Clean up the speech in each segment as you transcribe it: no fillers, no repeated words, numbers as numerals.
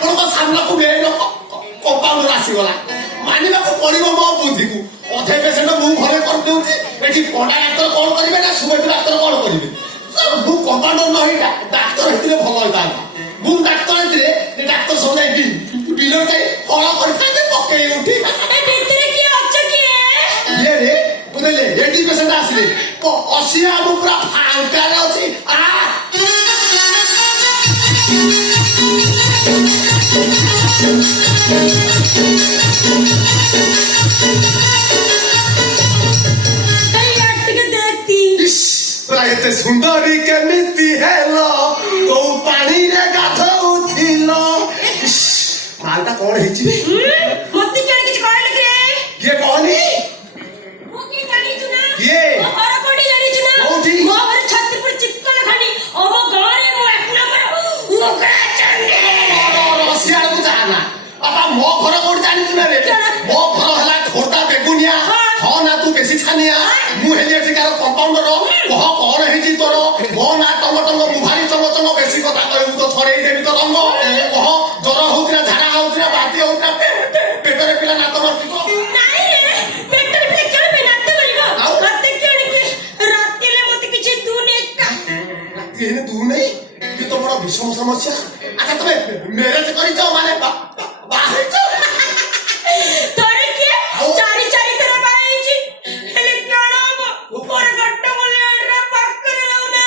ଆପଣଙ୍କ ସାମ୍ନାକୁ କମ୍ପାଉଣ୍ଡର ଆସିଗଲା ମାନିବାକୁ ପଡିବ ମୋ ବୁଦ୍ଧିକୁ ଅଧେ ପେସେଣ୍ଟ ମୁଁ ଘରେ କରିଦେଉଛି ଏଠି ପଣ୍ଡା ଡାକ୍ତର କଣ କରିବେ ନା ସୁବେଦ ଡାକ୍ତର କଣ କରିବେ ମୁଁ କମ୍ପାଉଣ୍ଡର ନ ହେଇ ଡାକ୍ତର ହେଇଥିଲେ ଭଲ ହେଇଥାନ୍ତା ମୁଁ ଡାକ୍ତର ହେଇଥିଲେ ଡାକ୍ତର ସବୁ ଯାଇକି ବିଲ ଯାଇ ଫଳ କରିଥାନ୍ତେ ପକେଇ ଉଠି ଇଏ ରେ ବୁଝିଲେ ଏଠି ପେସେଣ୍ଟ ଆସିଲେ ଅସିଆ ମୁଁ ପୁରା ଫାଙ୍କାରେ ଅଛି एते सुंदरी केमिति हेलो ओ पानी रे गाधौथिलो मालटा कोन हिची मते केण किछ कहले रे ये कोनी मो के जानी छु ना ये घर कोडी जानी छु ना कोठी मो घर छत्तीपुर चिक्कल खानी ओ मो गारे मो एक नंबर ओकरा चंगे रसिया को जाना बाबा मो घर कोडी जानी छु ना रे मो घर हला खोटा बेगुनिया हो ना तू बेसी छानिया मु हेली एठिकार कंपाउंडर कह कौन है तोर मो ना टमटम मुहारी चमचम बेसी कथा कहू तो छड़े देवी तो रंग कह ज्वर होउतरा झाड़ा होउतरा बाती होउतरा पेटरे पिला नात मरती तो नाही रे पेटरे पिला केण पे नात मरिगो राते केण की रातीले मते किछि तू ने राती ने तू नहीं कि तो बड़ा विषम समस्या अच्छा तबे मैरिज करी जाओ माने बाहर जाओ तोरे के चारी चारी तरह बाई छी हेले केण अब ऊपर गट्ट बोले अडरा पास करे रहना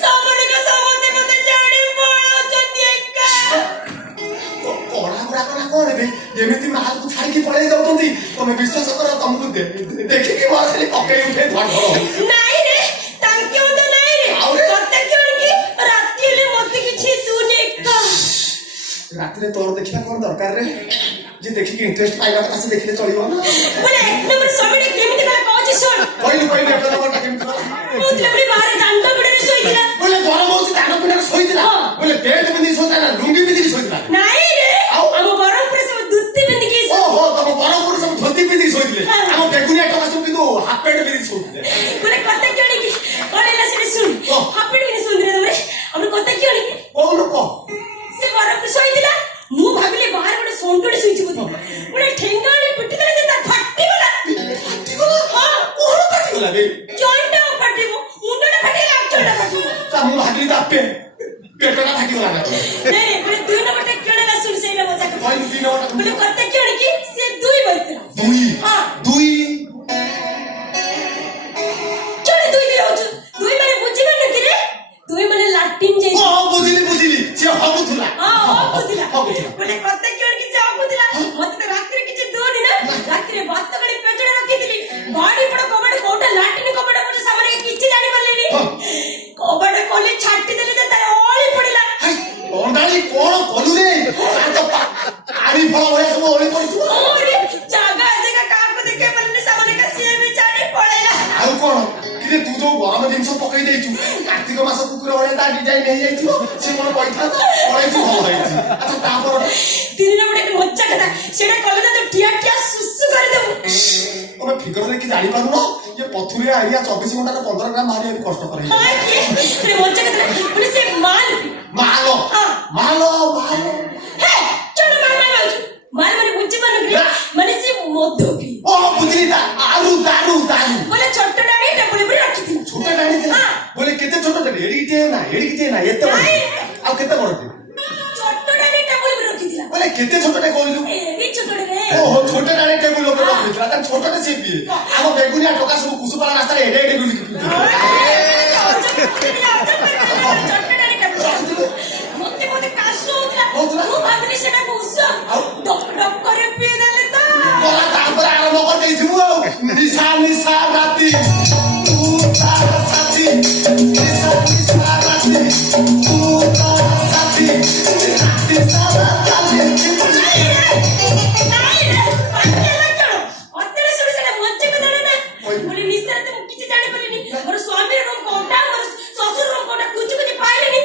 सामने का सामने मते जानी पड़ो जति एका कोड़ा बड़ा कना कोन बे एमिति माल को छाई के पड़े जाउतंती तमे विश्वास करो तुमको देखि कि मार खाली पकई उठे धड़ धड़ नाही रे तांके उंद नाही रे करते केण की रातीले मते किछि तू ने एका रात रे तोर देखिला कोन दरकार रे जे देखि के इंटरेस्ट पाइबा कासे देखिले चलिबो ना बोले एक नंबर सबडे केमिति का कहछि सुन पहिलो पहिलो एक नंबर का केमिति मुतले बड़ी बाहर दांड बिडरे सोइतिला बोले गरम होछि दांड बिडरे सोइतिला बोले पेट बिंदी सोइता ना लुंगी बिंदी सोइतिला नाही रे हम बरमपुर सब दुत्ती बिंदी की ओहो तम बरमपुर सब धोती बिंदी सोइतिले हम बेगुनिया टका सब बिंदु हाफ पेट बिंदी सोइतिले बोले कते केणी की कोलेला से सुन हाफ पेट बिंदी सुन रे तमे हम कते केणी कोन को से बरमपुर सोइतिला मु भाबिले बाहर गोटे सोंटोडी सोइछि बुझ बोले ठेंगाणी पिटी देले ता फट्टी गला हां कोन फट्टी गला बे जॉइंट फट्टी मुंडा फट्टी लागचोडा फट्टी ता मु भाबिली ता पेटना फट्टी गला ना नहीं बोले दुई नंबर टे केणा सुन सेला मजा कर कोई दुई नंबर बोले कते केणी की से दुई बइतला दुई हां दुई केणे दुई दिरो दुई माने बुझिबे न कि रे दुई माने लाटिन जे ओ बुझिली से हबुथुला हां हबुथुला बोले कते केणी की से हबुथुला मते तो रात्रि किछ दोनी ना रात्रि भात गडी पेटडे रखितली बाडी पड कबड कोटा लाटिन कबड पड सामने किछ जानि परलेनी कबड कोली छाटी देले त तार ओळी पडिला ओंडाली कोन कोलु रे तो आड़ी फळ होय सब ओळी पडितु ओरे जागा जगह काको देखे परले सामने का से भी जानि पडेला आउ कोन कि तू जो गरम जिंस पकई देइछु कार्तिक मास कुकुर वाले ता डिजाइन नहीं जाइछु से कोन पैठा पळैछु हो जाइछु अच्छा तापर तीन नंबर एक मज्जा कथा सेडा कलना तो टिया टिया सुसु कर देबो तमे फिगर देखि जानि पारुनो ये पथुरे आइया 24 घंटा रे 15 ग्राम मारी अभी कष्ट करे हां की रे मज्जा कथा बोले से माल मालो हां मालो हे चलो माल माने बुझी बन रे माने से मधु की ओ बुझली ता आलू दारू बोले छोटा डाणी टेबल पर रखी थी छोटा डाणी थे बोले केते छोटा डाणी एडी ना एते बड़ आ केते बड़ छोटा डाणी टेबल पर रखी थी बोले केते छोटा टे कहलु एडी छोटा रे ओहो छोटा डाणी टेबल पर रखी थी ता छोटा टे से पी हम बेगुनिया टोका सब कुसुपाला रास्ता रे एडे गुली छोटा डाणी टेबल मते कासो होतला मु भाबली सेटा गुस्सा डक डक करे पी देले ता बोला तापर आरंभ कर देइछु निशा राती तू तार साथी निशा राती तू तार साथी राती सारा काले नहीं रे पाकेला चलो अतरे सुन सेटा मज्जा कथा ना बोले निशा ते किछि जानि परलेनी मोर स्वामी रूम कोटा मोर ससुर रूम कोटा कुछ पाइलेनी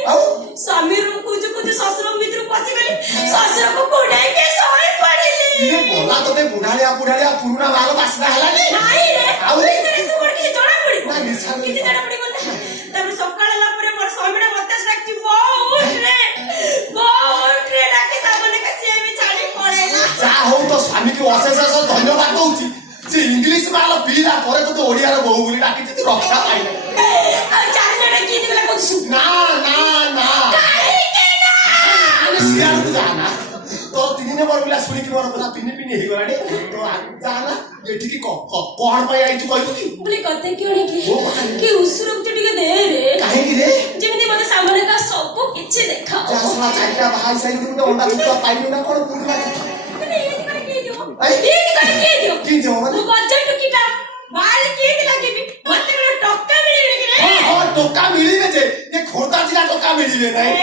स्वामी रूम कुछ ससुर मित्र पसी गली ससुर को कोडाई के सोई पड़िली ये बोला तो ते बुढ़ालिया पुरुना माल बासना हलानी नहीं रे आउरे से सुन के जणा पड़ी ना निशा किछि जणा पड़ी बोलता तब सकाळ ला परे मोर स्वामीना मते डाकती बहुत रे डाके सब ହଉ ତୋ ସ୍ୱାମୀକୁ ଅଶେଷ ଅଶେଷ ଧନ୍ୟବାଦ ଦଉଛି ସେ ଇଂଲିଶ ମାଲ ପିଇଲା ପରେ ତୋତେ ଓଡ଼ିଆର ବୋହୁ ବୋଲି ଡାକିଛି ତୁ ରକ୍ଷା ପାଇଲ ଆଉ ଚାରିଜଣ କିଏ ଦେଲା କହୁଛୁ ନା ନା ନା କାହିଁକି ନା ଆମେ ସିଆଡ଼କୁ ଯାଆନା ତୋ 3 ନମ୍ବର ପିଲା ଶୁଣିକି ମୋର ପୁରା ପିନି ପିନି ହେଇଗଲାଣି ତ ଆଗକୁ ଯାଆନା ଏଠିକି କଣ ପାଇଁ ଆଇଛୁ କହିବୁ କି ବୋଲି କଥା କିଏ କି ଉସୁରକୁ ଟିକେ ଦେ ରେ କାହିଁକି ରେ ଯେମିତି ମତେ ସାମନେ କା ସବୁ କିଛି ଦେଖାଅ ଯାହା ଶଳା ଚାରିଟା ବାହା ସାଇଡ୍ ଗୋଟେ ଅଣ୍ଡା ଛୁଆ ପାଇଲୁ ନା କଣ ପୁରୁଣା ମାନେ ଏଇଠି କଣ କିଏ ଦିଅ ଆଇ? ଏଇଠି କଣ କିଏ ଦିଅ କି ଦିଅ ମାନେ? ମୁଁ ଗଜ ଟୁକିଟା ବାହାରେ କିଏ ଲାଗିବି ମତେ କଣ ଟଙ୍କା ମିଳିବ କି ରେ ହଁ ଟଙ୍କା ମିଳିବେ ଯେ ଏ ଖୋର୍ଦ୍ଧା ଜିଲ୍ଲା ଟଙ୍କା ମିଳିବେ ନାହିଁ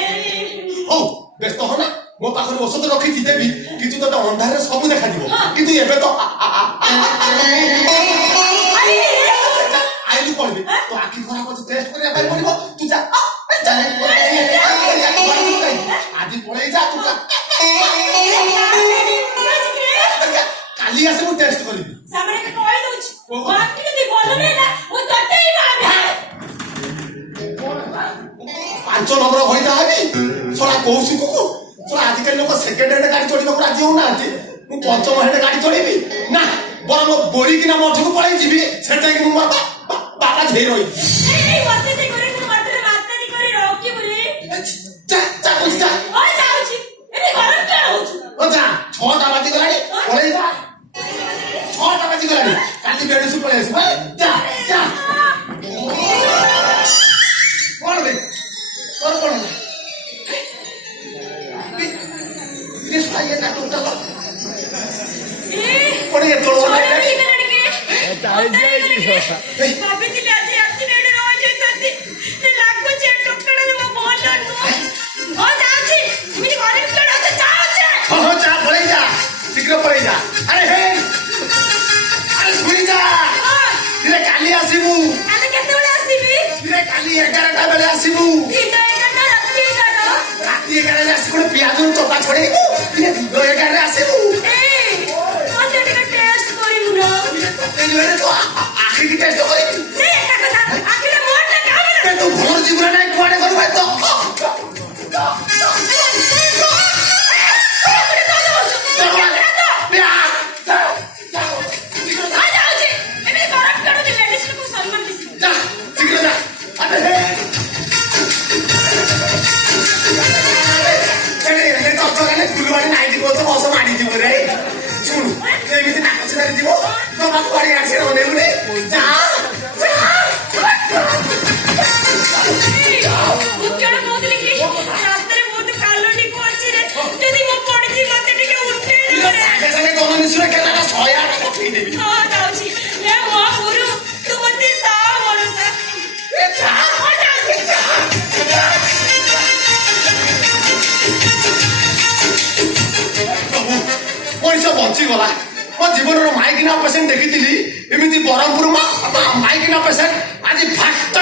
ହଉ ବ୍ୟସ୍ତ ହ ନା ମୋ ପାଖରେ ଔଷଧ ରଖିଛି ଦେବି କିନ୍ତୁ ତୋତେ ଅନ୍ଧାରରେ ସବୁ ଦେଖାଯିବ କିନ୍ତୁ ଏବେ ତ ଆଇଲୁ ପଡିବି ତୋ ଆଖି ଖରାପ ଅଛି ଟେଷ୍ଟ କରିବା ପାଇଁ ପଡିବ ତୁ ଯା ଆଜି ପଳେଇ ଯା ତୁ କାଲି ଆସିବୁ ଟେଷ୍ଟ କରିବି ସାମନେ କା କହି ଦଉଛି ବାକି ଯଦି ଭଲ ନେଲା ମୁଁ ତତେ ହିଁ ମାରିବି 5 ନମ୍ବର ଭଳିଟା ହେବି ଶଳା କୌଶିକକୁ ଶଳା ଆଜିକାଲି ଲୋକ ସେକେଣ୍ଡ ହ୍ୟାଣ୍ଡ ଗାଡି ଚଢିବାକୁ ରାଜି ହଉନାହାନ୍ତି ମୁଁ 5ମ ହ୍ୟାଣ୍ଡ ଗାଡି ଚଢିବି ନା ବରଂ ବୋରିକିନା ମଠକୁ ପଳେଇ ଯିବି ସେଟାକି ମୁଁ ବାପା ଝେଇ ରହିବି ଏଇ ମତେ ସେ କରି ତୁ ମତେ ମାତାଦି କରି ରଖିବୁ ରେ ଯା ଯା କହୁଛି ଯା ଓ ଯାଉଛି ଏବେ ଗରମ କଣ ହଉଛି ଓ ଯା 6ଟା ବାଜିଗଲାଣି ପଳେଇ ଯା 6ଟା ବାଜିଗଲାଣି କାଲି ବେଡୁସୁ ପଳେଇ ଆସିବୁ ଯା ଯା କଣ ବେ କଣ କଣ ଇଏ ନାଟକଟା କଣ ଏ ତୋଳ ଭାବିଥିଲି ଆଜି ଆକ୍ସିଡେଣ୍ଟ ରହିଯାଇଛନ୍ତି ଲାଗୁଛି ଟୋକଟାରେ ମୋ ଭଲ ନୁହଁ ହଁ ଯାଉଛି ଏମିତି ଘରେ କଣ ଅଛି ଯାଉଛି ହଁ ଯା ପଳେଇ ଯା ଶୀଘ୍ର ପଳେଇ ଯା ଆରେ ହେ ଆରେ ଶୁଣି ଯା ରେ କାଲି ଆସିବୁ ଆମେ କେତେବେଳେ ଆସିବି ରେ କାଲି 11ଟା ବେଳେ ଆସିବୁ ଦିନ ଏଗାରଟା ରାତି ଏଗାରଟା ରାତି 11ରେ ଆସି କୋଣ ପିଆଜ ଚୋପା ଛଡେଇବୁ ଦିନ 11ରେ ଆସିବୁ ଏଇ ମତେ ଟିକେ ଟେଷ୍ଟ କରିବୁ ନା ତୁ ଆଖିକି ଟେଷ୍ଟ କରିବି ସେ ଏକା କଥା ଆଖିରେ ମୋଟା କାମ ତୁ ଘର ଯିବୁ ନା ନାଇଁ କୁଆଡେ କରିବୁ ତ ଏମିତି ନାକ ଛିଡାରେ ଯିବ ତମକୁ ବାড়ি ଆସିବ ନେବୁନି ଯା ସାଙ୍ଗେ ସାଙ୍ଗେ ଜନନିଶ୍ଚୟ କେନାଟା 108 ପଠେଇ ଦେବି ମଣିଷ ବଞ୍ଚିଗଲା ମୋ ଜୀବନର ମାଇକିନା ପେସେଣ୍ଟ ଦେଖିଥିଲି ଏମିତି ବ୍ରହ୍ମପୁର ମାଇକିନା ପେସେଣ୍ଟ ଆଜି ଫାଟ